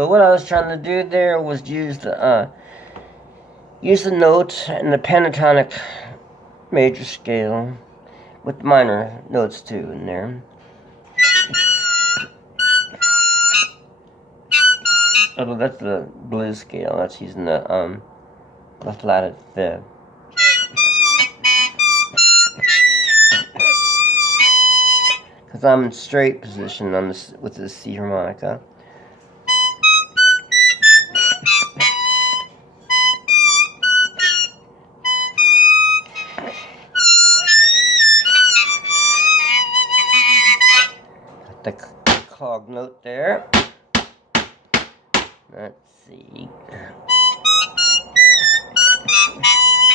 So what I was trying to do there was use the notes in the pentatonic major scale with minor notes too in there. Although that's the blues scale, that's using the flatted fifth. Because I'm in straight position on this with the C harmonica. Got the clog note there. Let's see.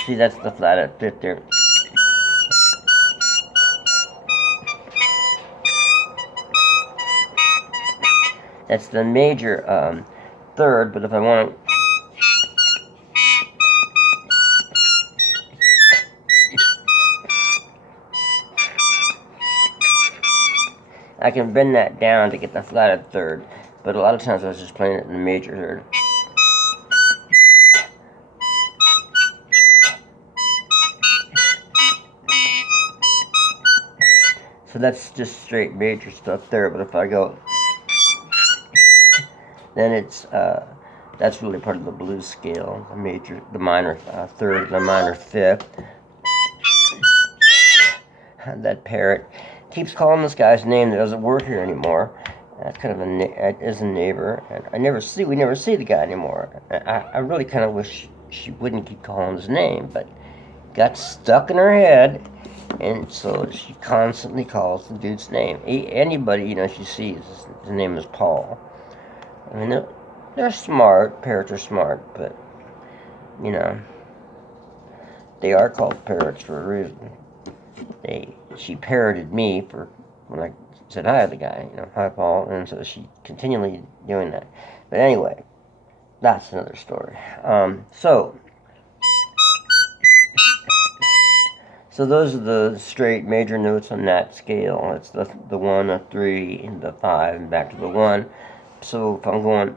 See, that's the flatted fifth there. That's the major third, but if I want to, I can bend that down to get the flatted third, but a lot of times I was just playing it in the major third. So that's just straight major stuff there, but if I go, then it's that's really part of the blues scale, the major, the minor third, the minor fifth. That parrot keeps calling this guy's name that doesn't work here anymore. That's kind of is a neighbor, and we never see the guy anymore. I really kind of wish she wouldn't keep calling his name, but got stuck in her head, and so she constantly calls the dude's name. Anybody she sees, his name is Paul. I mean, they're smart. Parrots are smart, but they are called parrots for a reason. She parroted me for when I said hi to the guy, hi Paul, and so she continually doing that. But anyway, that's another story. So those are the straight major notes on that scale. It's the 1, the 3, and the 5, and back to the 1. So if I'm going,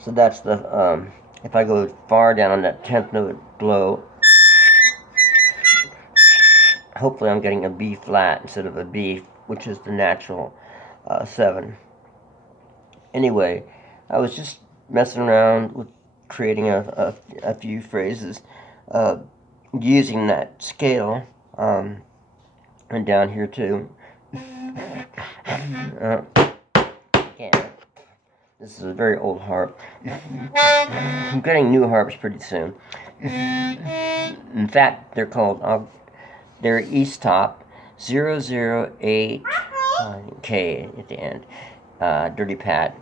so that's the if I go far down on that 10th note below, hopefully I'm getting a B flat instead of a B, which is the natural 7. Anyway, I was just messing around with creating a few phrases using that scale, and down here too. This is a very old harp. I'm getting new harps pretty soon. In fact, they're called, they're East Top 008K at the end. Dirty Pat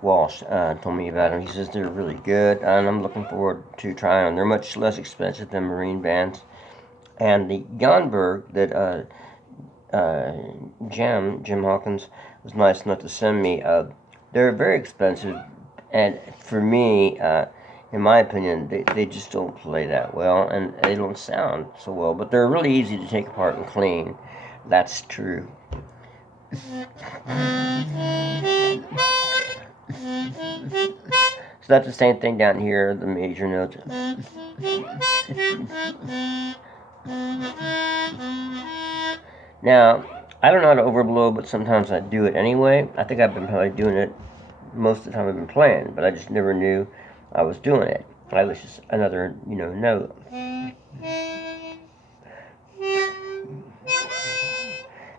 Walsh told me about them. He says they're really good, and I'm looking forward to trying them. They're much less expensive than marine bands. And the Jonberg that Jim Hawkins was nice enough to send me, they're very expensive, and for me, in my opinion, they just don't play that well, and they don't sound so well, but they're really easy to take apart and clean. That's true. So that's the same thing down here, the major notes. Now, I don't know how to overblow, but sometimes I do it anyway. I think I've been probably doing it most of the time I've been playing, but I just never knew I was doing it. I was just another, note.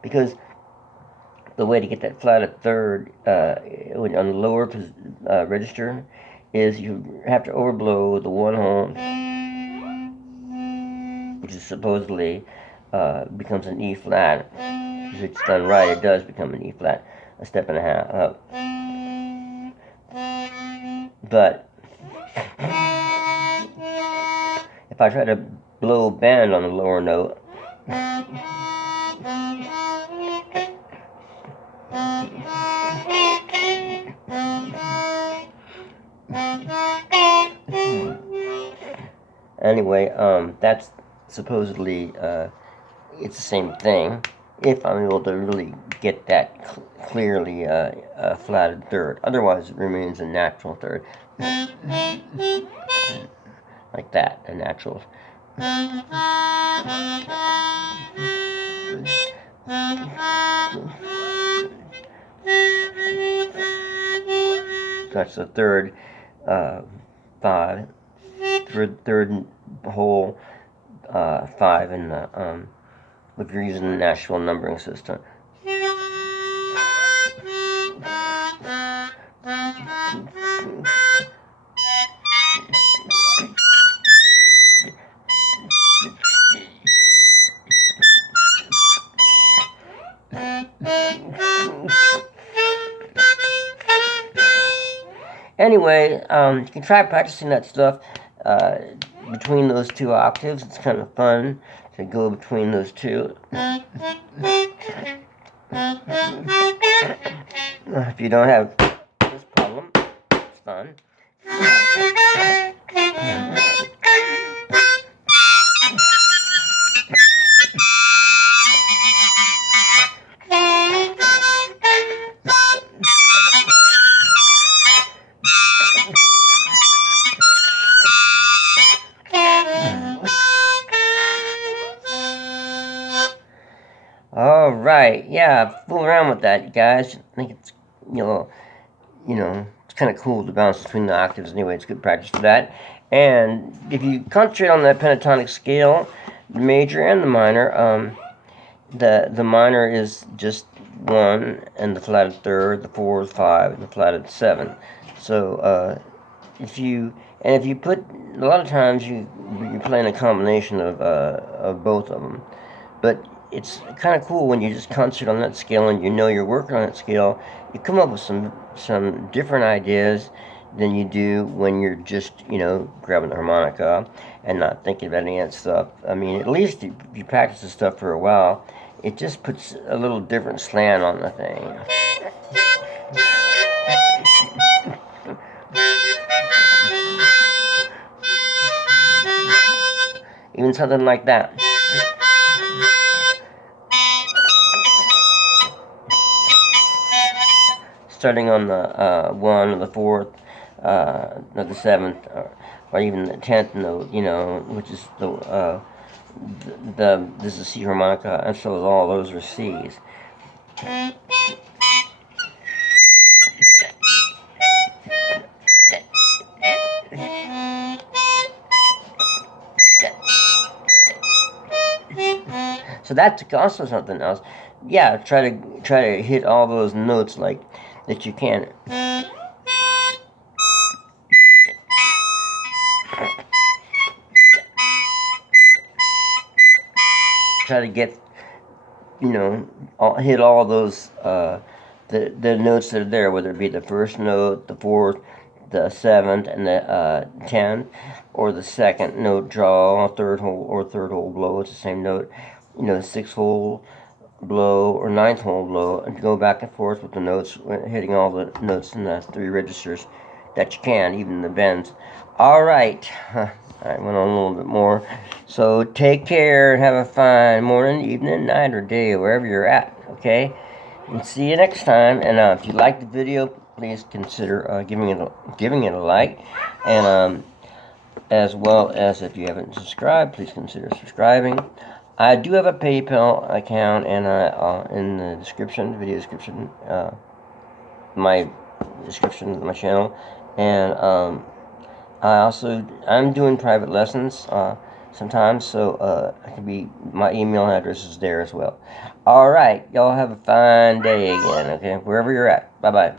Because the way to get that flatted third on the lower register is you have to overblow the 1 hole, which is supposedly becomes an E flat. If it's done right, it does become an E flat, a step and a half up. But if I try to blow bend on the lower note, anyway, that's supposedly it's the same thing if I'm able to really get that clearly a flatted third. Otherwise, it remains a natural third. Like that, a natural. That's the third five, third whole five in the if you're using the Nashville numbering system. Anyway, you can try practicing that stuff between those two octaves. It's kind of fun to go between those two. If you don't have this problem, it's fun. Alright, yeah, fool around with that, you guys. I think it's, it's kind of cool to bounce between the octaves anyway. It's good practice for that. And if you concentrate on that pentatonic scale, the major and the minor, the minor is just 1 and the flatted third, the 4 is 5 and the flatted 7. So if you put, a lot of times you're playing a combination of both of them, but it's kind of cool when you just concentrate on that scale and you're working on that scale. You come up with some different ideas than you do when you're just grabbing the harmonica and not thinking about any of that stuff. I mean, at least if you practice this stuff for a while, it just puts a little different slant on the thing. Even something like that. Starting on the 1 or the 4th, or the 7th, or even the 10th note, which is this is C harmonica, and so all those are C's. So that's also something else. Yeah, try to hit all those notes like that you can. Try to get, hit all those the notes that are there, whether it be the first note, the 4th, the 7th, and the 10th, or the second note draw, third hole blow. It's the same note. 6th hole blow or 9th hole blow, and go back and forth with the notes, hitting all the notes in the 3 registers that you can, even the bends. Alright, I went on a little bit more. So take care and have a fine morning, evening, night, or day, wherever you're at, okay? And see you next time. And if you like the video, please consider giving it a like, and as well as if you haven't subscribed, please consider subscribing. I do have a PayPal account, and in the description, video description, my description of my channel, and I'm doing private lessons sometimes, so my email address is there as well. All right, y'all have a fine day again, okay, wherever you're at. Bye bye.